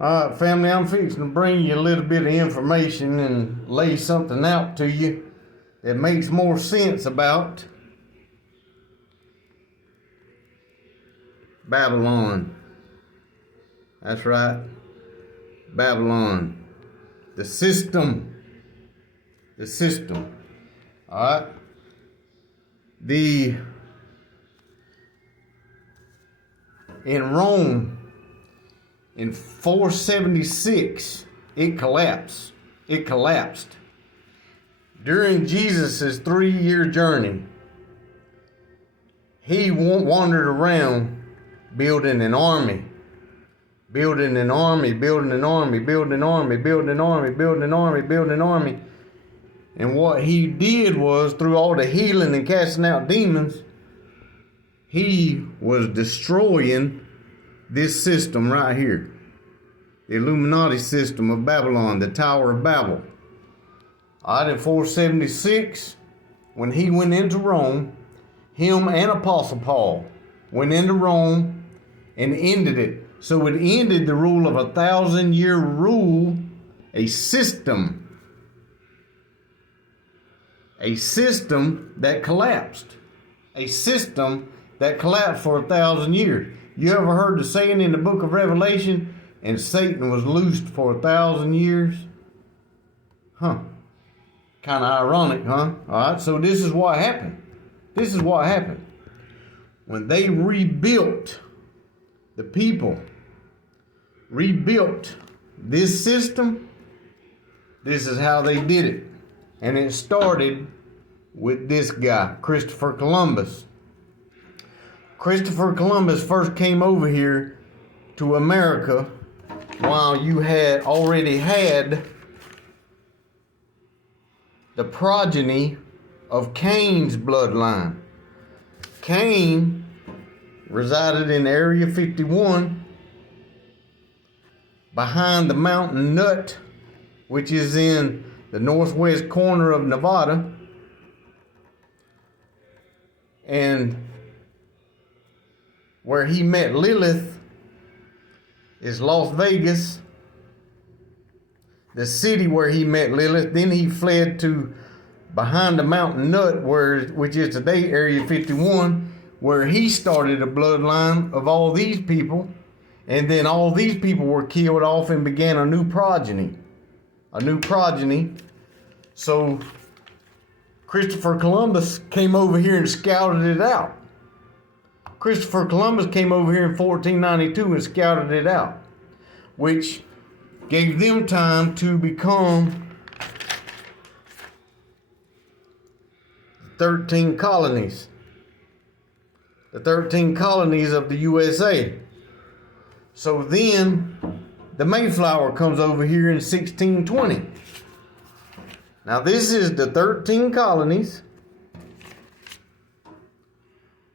All right, family, I'm fixing to bring you a little bit of information and lay something out to you that makes more sense about Babylon. That's right, Babylon. The system. All right. In Rome, in 476, it collapsed. During Jesus' 3-year journey, he wandered around building an army. And what he did was, through all the healing and casting out demons, he was destroying this system right here. The Illuminati system of Babylon, the Tower of Babel. All right, in 476, when he went into Rome, him and Apostle Paul went into Rome and ended it. So it ended the rule of 1,000-year rule, a system that collapsed. A system that collapsed for 1,000 years. You ever heard the saying in the book of Revelation, and Satan was loosed for 1,000 years? Kind of ironic, huh? All right, so this is what happened. When they rebuilt, the people rebuilt this system, this is how they did it. And it started with this guy, Christopher Columbus. Christopher Columbus first came over here to America while you had already had the progeny of Cain's bloodline. Cain resided in Area 51 behind the mountain Nut, which is in the northwest corner of Nevada. And where he met Lilith is Las Vegas, the city where he met Lilith. Then he fled to behind the mountain Nut, which is today Area 51, where he started a bloodline of all these people. And then all these people were killed off and began a new progeny. So Christopher Columbus came over here and scouted it out. Christopher Columbus came over here in 1492 and scouted it out, which gave them time to become 13 colonies. The 13 colonies of the U.S.A. So then the Mayflower comes over here in 1620. Now this is the 13 colonies.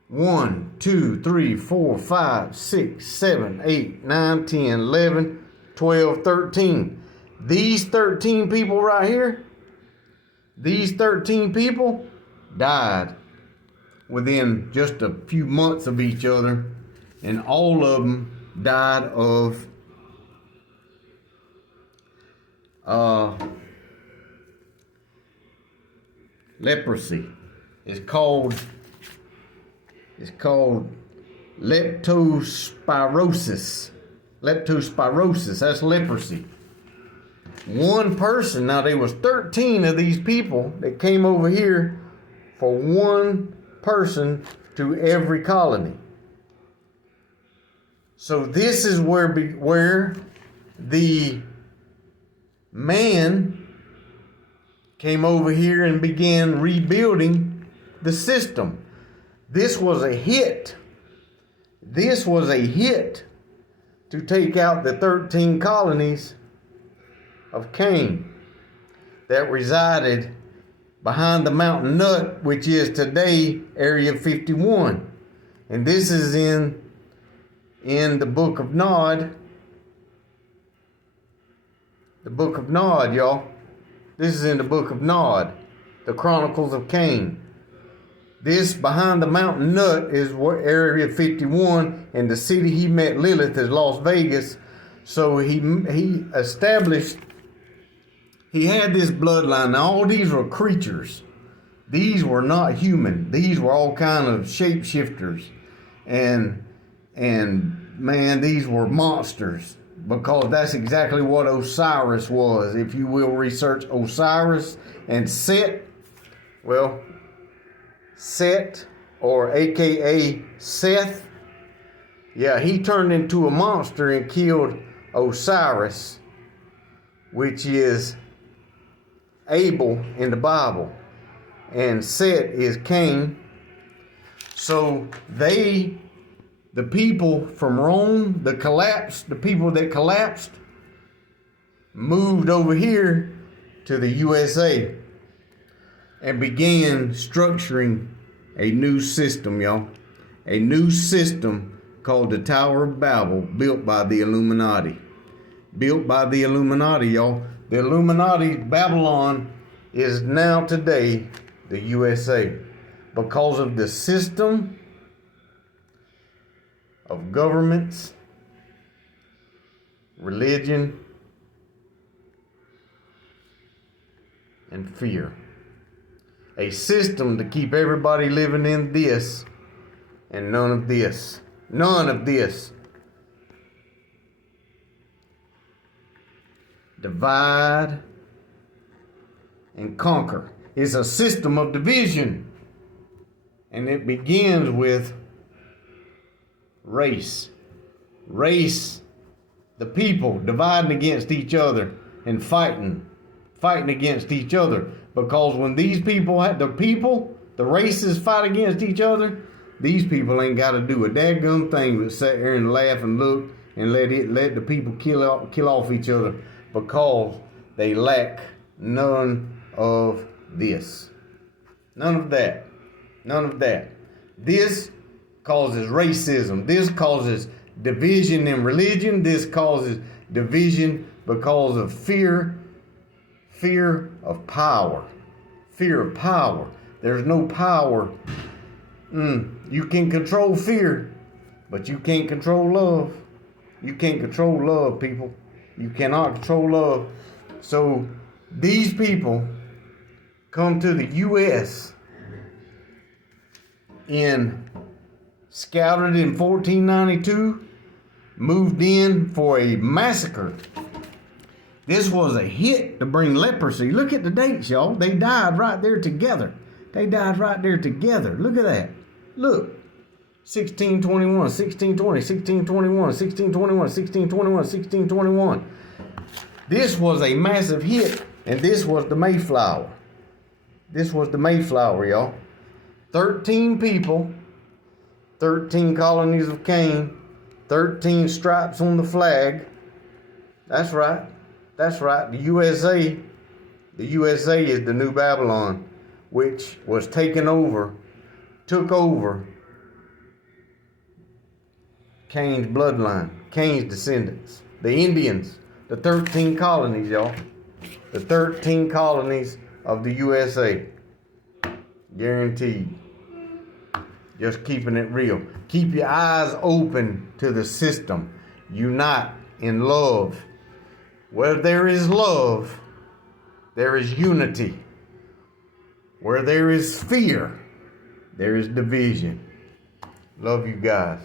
1, 2, 3, 4, 5, 6, 7, 8, 9, 10, 11, 12, 13. These 13 people right here, these 13 people died within just a few months of each other, and all of them died of leprosy. It's called leptospirosis. That's leprosy. One person, now there was 13 of these people that came over here, for one person to every colony. So this is where the man came over here and began rebuilding the system. This was a hit. To take out the 13 colonies of Cain that resided behind the mountain Nut, which is today Area 51. And this is in the book of Nod. The book of Nod, y'all. This is in the book of Nod, the Chronicles of Cain. This behind the mountain Nut is Area 51, and the city he met Lilith is Las Vegas. So he established, he had this bloodline. Now all these were creatures. These were not human. These were all kind of shapeshifters. And man, these were monsters, because that's exactly what Osiris was. If you will research Osiris and Set, well, Set, or AKA Seth, yeah, he turned into a monster and killed Osiris, which is Abel in the Bible, and Set is Cain. So the people from Rome, the people that collapsed, moved over here to the U.S.A. and began structuring a new system, y'all. A new system called the Tower of Babel, built by the Illuminati. Built by the Illuminati, y'all. The Illuminati, Babylon, is now today the U.S.A. because of the system of governments, religion, and fear. A system to keep everybody living in this and none of this. None of this. Divide and conquer. It's a system of division. And it begins with race. Race. The people dividing against each other and fighting against each other. Because when these people, the races fight against each other, these people ain't got to do a dadgum thing but sit here and laugh and look and let the people kill off each other, because they lack none of this. None of that. None of that. This causes racism. This causes division in religion. This causes division because of fear. Fear of power. Fear of power. There's no power. You can control fear, but you can't control love. You can't control love, people. You cannot control love. So these people come to the U.S. scouted in 1492, moved in for a massacre. This was a hit to bring leprosy. Look at the dates, y'all. They died right there together. They died right there together. Look at that. Look. 1621, 1620, 1621, 1621, 1621, 1621. This was a massive hit, and this was the Mayflower. This was the Mayflower, y'all. 13 people, 13 colonies of Cain, 13 stripes on the flag. That's right. That's right. The U.S.A. is the new Babylon, which was took over Cain's bloodline, Cain's descendants, the Indians, the 13 colonies, y'all. The 13 colonies of the U.S.A. Guaranteed. Just keeping it real. Keep your eyes open to the system. Unite in love. Where there is love, there is unity. Where there is fear, there is division. Love you guys.